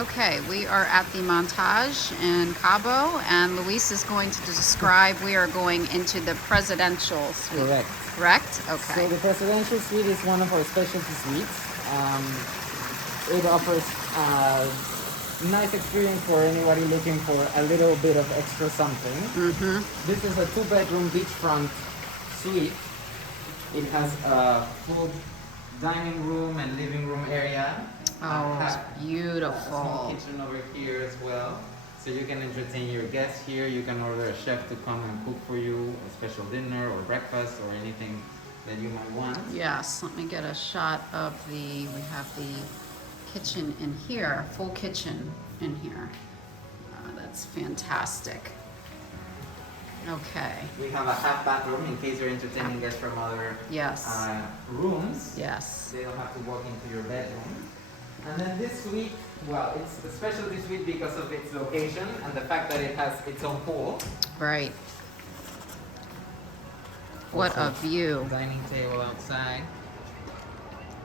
Okay, we are at the Montage in Cabo, and Luis is going to describe. We are going into the presidential suite. Correct. Correct? Okay. So the presidential suite is one of our specialty suites. It offers a nice experience for anybody looking for a little bit of extra something. This is a 2-bedroom beachfront suite. It has a full dining room and living room area. Oh, it's A small beautiful. kitchen over here as well. So you can entertain your guests here. You can order a chef to come and cook for you a special dinner or breakfast or anything that you might want. Yes, let me get a shot of we have the kitchen in here, full kitchen in here. That's fantastic. Okay. We have a half bathroom in case you're entertaining guests from other Yes. rooms. Yes. They don't have to walk into your bedroom. And then this suite, well, it's a specialty suite because of its location and the fact that it has its own pool. Right. What a view. Dining table outside.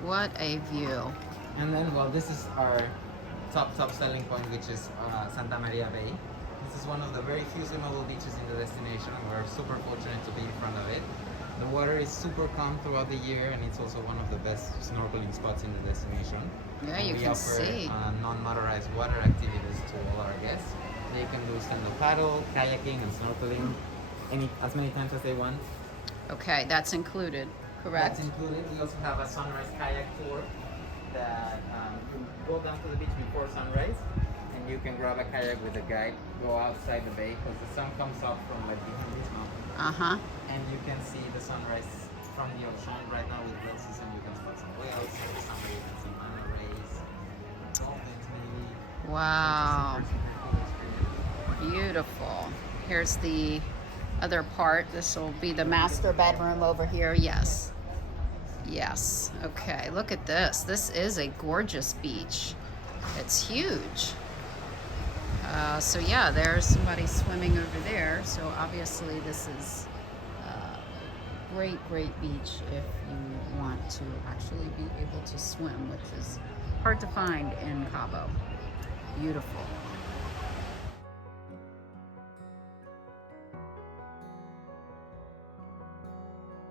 What a view. And then, well, this is our top selling point, which is Santa Maria Bay. This is one of the very few swimmable beaches in the destination, and we're super fortunate to be in front of it. The water is super calm throughout the year, and it's also one of the best snorkeling spots in the destination. Yeah, and you we can offer see. non-motorized water activities to all our guests. They can do stand-up paddle, kayaking, and snorkeling as many times as they want. Okay, that's included, correct? That's included. We also have a sunrise kayak tour that you go down to the beach before sunrise, and you can grab a kayak with a guide, go outside the bay because the sun comes up from like behind this mountain, and you can see the sunrise from the ocean. Right now with low season, you can spot some whales. In summer, you can see manta rays, dolphins, maybe. Wow. So it's a super cool experience. Beautiful. Here's the other part. This will be the master bedroom over here. Yes. Yes. Okay, look at this. This is a gorgeous beach. It's huge. So yeah, there's somebody swimming over there. So obviously this is a great beach if you want to actually be able to swim, which is hard to find in Cabo. Beautiful.